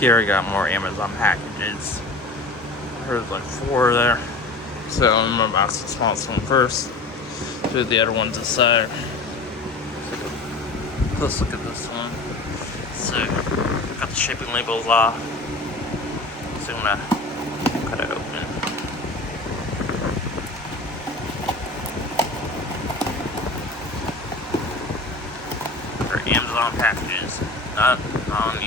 Here I got more Amazon packages. There's like 4 there. So I'm gonna box the smallest one first. Do the other ones aside. Let's look at this one. So, got the shipping labels off. So I'm gonna cut it open. For Amazon packages. Not on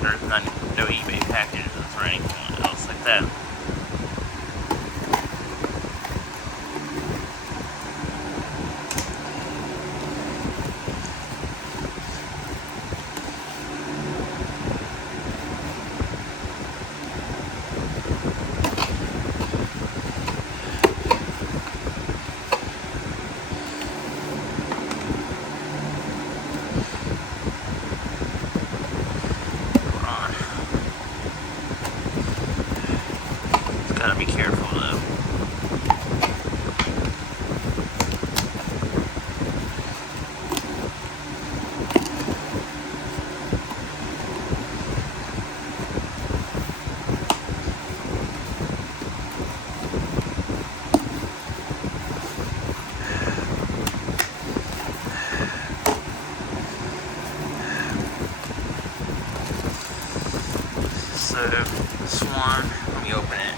there's no eBay packages or anything else like that. Gotta be careful though. So this one, let me open it.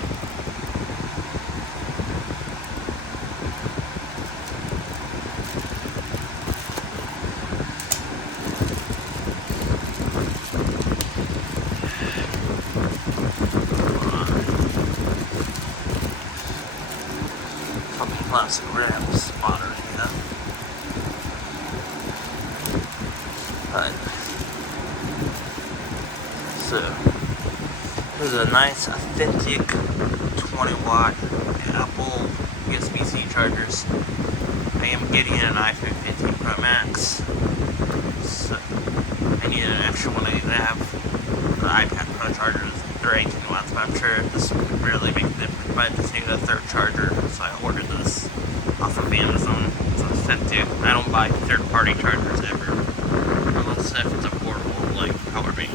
Fucking plastic wraps bothering me though. But so there's a nice authentic 20-watt Apple USB-C chargers. I am getting an iPhone 15 Pro Max, so I need an extra one of these. I have the iPad Pro chargers, they're 18 watts, but I'm sure this would really make a difference. But I just need a third charger, so I ordered this off of Amazon. It's authentic. I don't buy third-party chargers ever, unless if it's a portable, like power bank.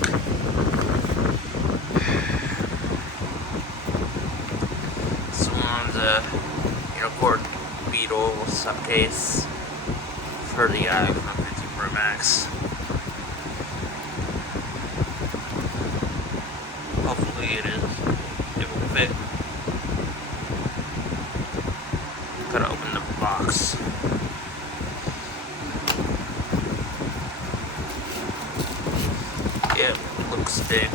This one's a cord Beetle subcase for the iPhone 15 Pro Max. Hopefully it will fit. Gotta open the box. Yeah, it looks big.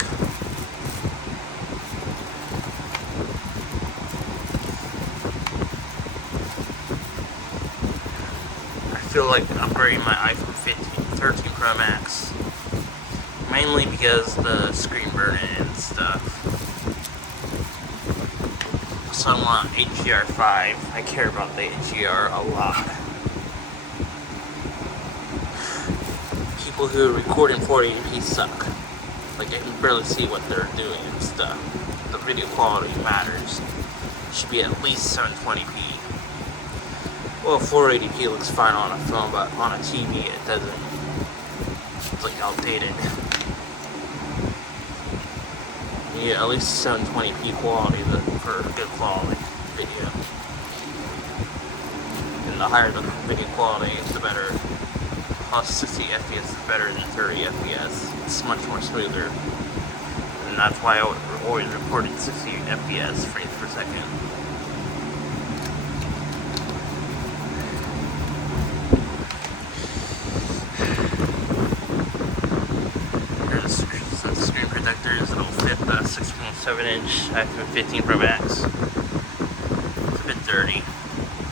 I feel like upgrading my iPhone 13 Pro Max, mainly because the screen burn-in and stuff. So I want HDR5. I care about the HDR a lot. People who record in 480p suck. Like, I can barely see what they're doing and stuff. The video quality matters. It should be at least 720p. Well, 480p looks fine on a phone, but on a TV it doesn't. It's like outdated. Yeah, at least 720p quality for good quality video. And the higher the video quality, the better. Plus 60 FPS is better than 30 FPS. It's much more smoother. And that's why I always recorded 60 FPS frames per second. The screen protectors, it'll fit the 6.7-inch iPhone 15 Pro Max. It's a bit dirty,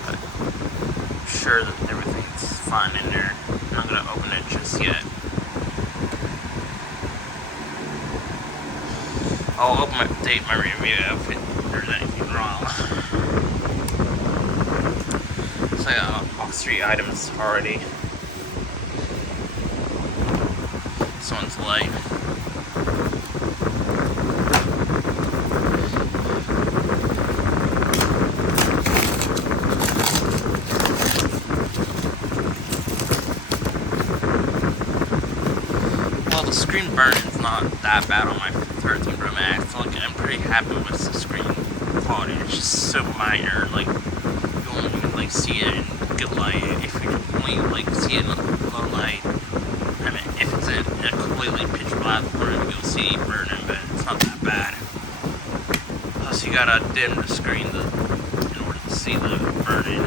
but I'm sure that everything's fine in there. I'm not gonna open it just yet. I'll update my review if there's anything wrong. So I got unboxed 3 items already. This one's light. Well, the screen burn is not that bad on my 13 Pro Max. Like, I'm pretty happy with the screen quality. It's just so minor. Like, you won't even like see it in good light. If you only like see it in low light, I mean, if it's in a completely pitch black room, you'll see burning, but it's not that bad. Plus, you gotta dim the screen in order to see the burning.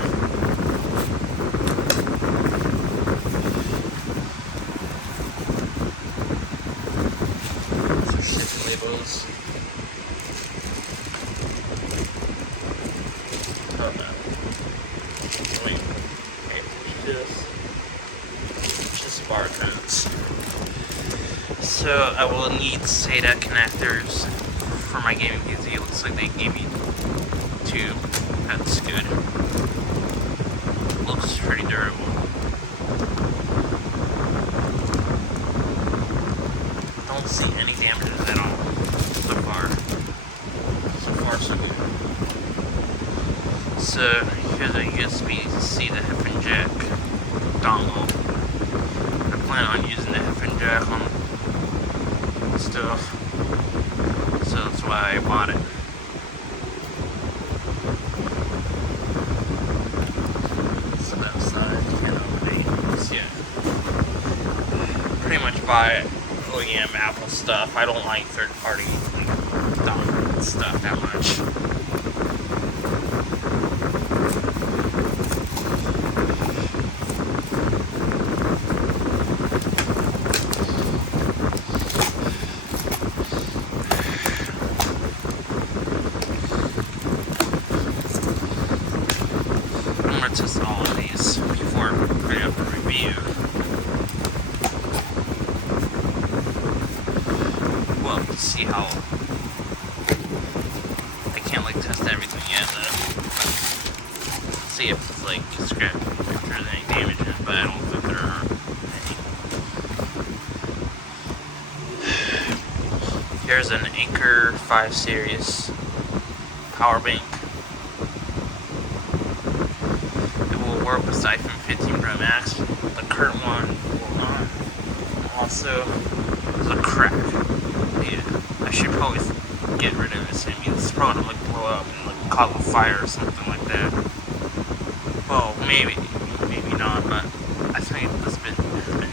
So shipping labels. Oh no. Wait, just barcodes. So I will need SATA connectors for my gaming PC. It looks like they gave me 2. That's good. Looks pretty durable. Don't see any damages at all so far. So far, so good. So here's a USB-C to headphone jack dongle. I plan on using the headphone jack on stuff, so that's why I bought it. So outside, can't elevate. So yeah, pretty much buy OEM Apple stuff. I don't like third-party dongle stuff that much. Test all of these before putting up a review. Well, let's see how. I can't like test everything yet though. Let's see if it's like scratch, if there's any damages, but I don't think there are any. Here's an Anker 5 series power bank. Work with the iPhone 15 Pro Max. The current one will not. Also, there's a crack. Yeah, I should probably get rid of this. I mean, it's probably gonna like blow up and like cause a fire or something like that. Well, maybe not, but I think it's been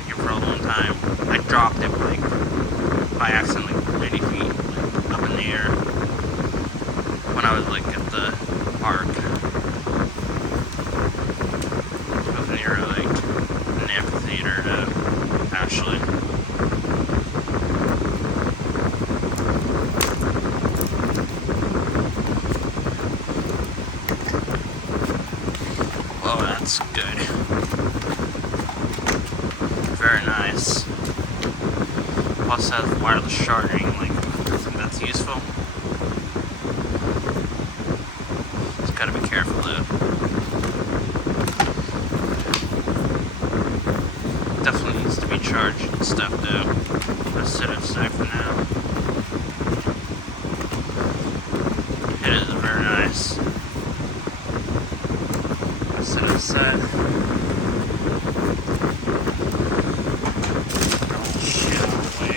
here for a long time. I dropped it like by accident, like 30 feet like, up in the air when I was like at the park. Near like an amphitheater to Ashley. Oh, that's good. Very nice. Plus has wireless charging, like I think that's useful. Just gotta be careful though. Definitely needs to be charged and stuff though. Let's set it aside for now. It is very nice. Let's set it aside. Oh shit, out of the way.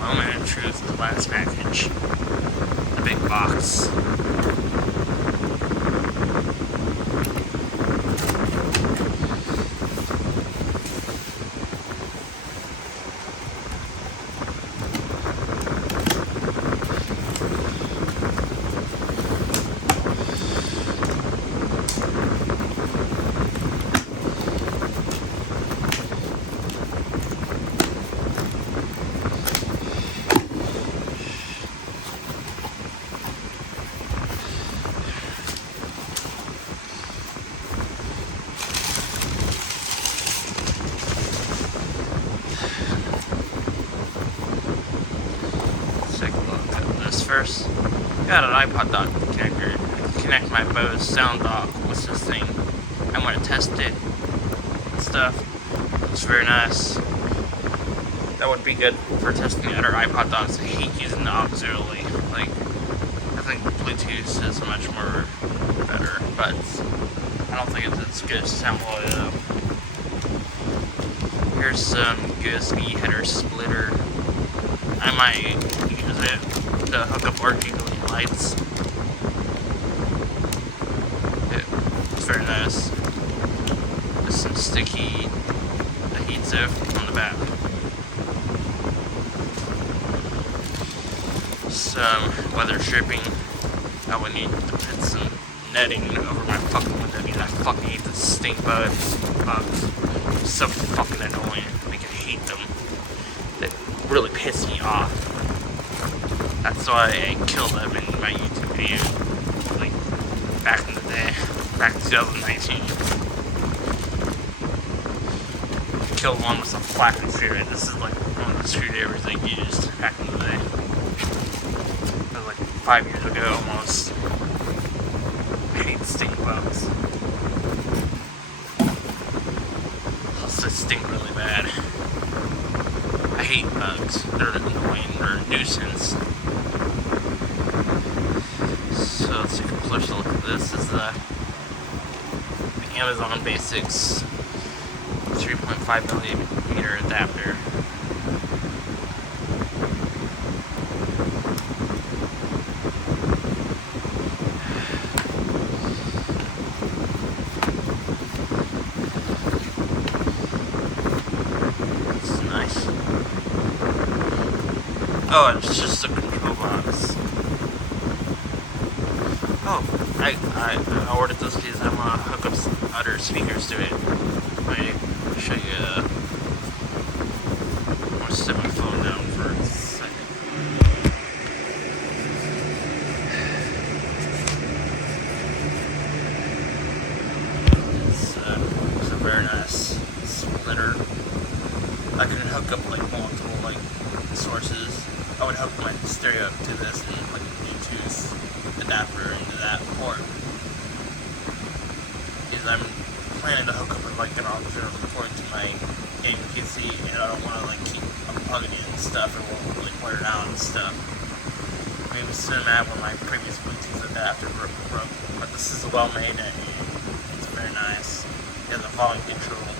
Moment of truth, the last package. The big box. First, got an iPod dock connector. I can connect my Bose sound dock with this thing. I'm going to test it and stuff. It's very nice. That would be good for testing other iPod docks. I hate using the auxiliary. Like, I think Bluetooth is much more better, but I don't think it's as good as sound quality though. Here's some USB header splitter. I might use it to hook up RGB lights. It's very nice. There's some sticky adhesive on the back. Some leather stripping. I would need to put some netting over my fucking window because I fucking hate the stink bugs. It's so fucking annoying. Like, I hate them. They really piss me off. That's why I killed them in my YouTube video. Like, back in the day. Back in 2019. I killed one with a flapping screwdriver. This is like one of the screwdrivers I used back in the day. It was like 5 years ago almost. I hate stink bugs. Also stink really bad. I hate bugs. They're annoying. They're a nuisance. So let's take a closer look at this. This is the Amazon Basics 3.5 millimeter adapter. Oh, it's just a control box. Oh, I ordered those because I'm gonna hook up some other speakers to it. Let me show you. I'm gonna set my phone down for a second. It's a very nice splitter. I can hook up like multiple like sources. I would hook my stereo up to this and like a Bluetooth adapter into that port. Because I'm planning to hook up like an auxiliary port to my gaming PC, and I don't want to like keep unplugging it and stuff. It won't really wear it out and stuff. I mean, it was so mad when my previous Bluetooth adapter broke, but this is well made and it's very nice. It has a volume control.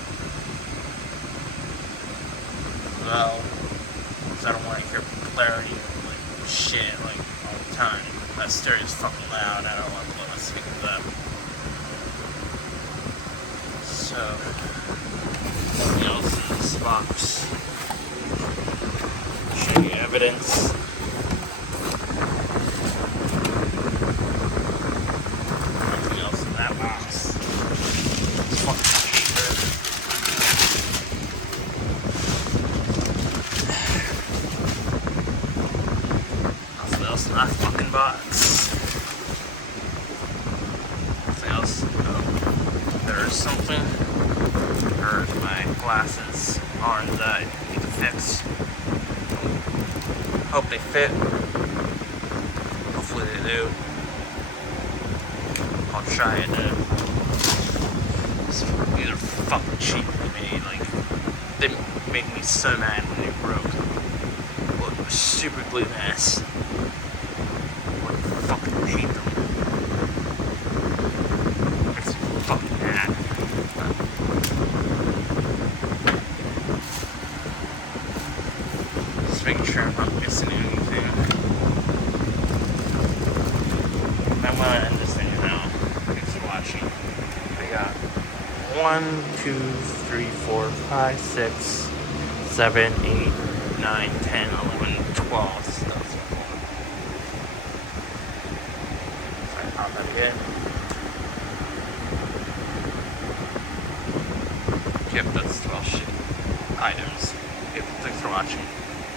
Well, because I don't want to hear clarity and like shit like all the time. That stereo's fucking loud. I don't want to blow my speakers up. So, nothing else in this box. Show you evidence. Nothing else in that box. It's fucking cheaper. Nothing else in that fucking box. Nothing else. Oh, there is something. There's my glasses on that I need to fix. Hope they fit. Hopefully they do. I'll try it. These are fucking cheap to me. Like, they made me so mad when they broke. Look, super glue mess. I fucking hate them. It's fucking mad. Just making sure I'm not missing anything. I'm gonna end this video now. Thanks for watching. We got 1, 2, 3, 4, 5, 6, 7, 8, 9, 10, 11, 12 stuff. Sorry about that again. Yep, that's 12 shit items. Yep, thanks for watching.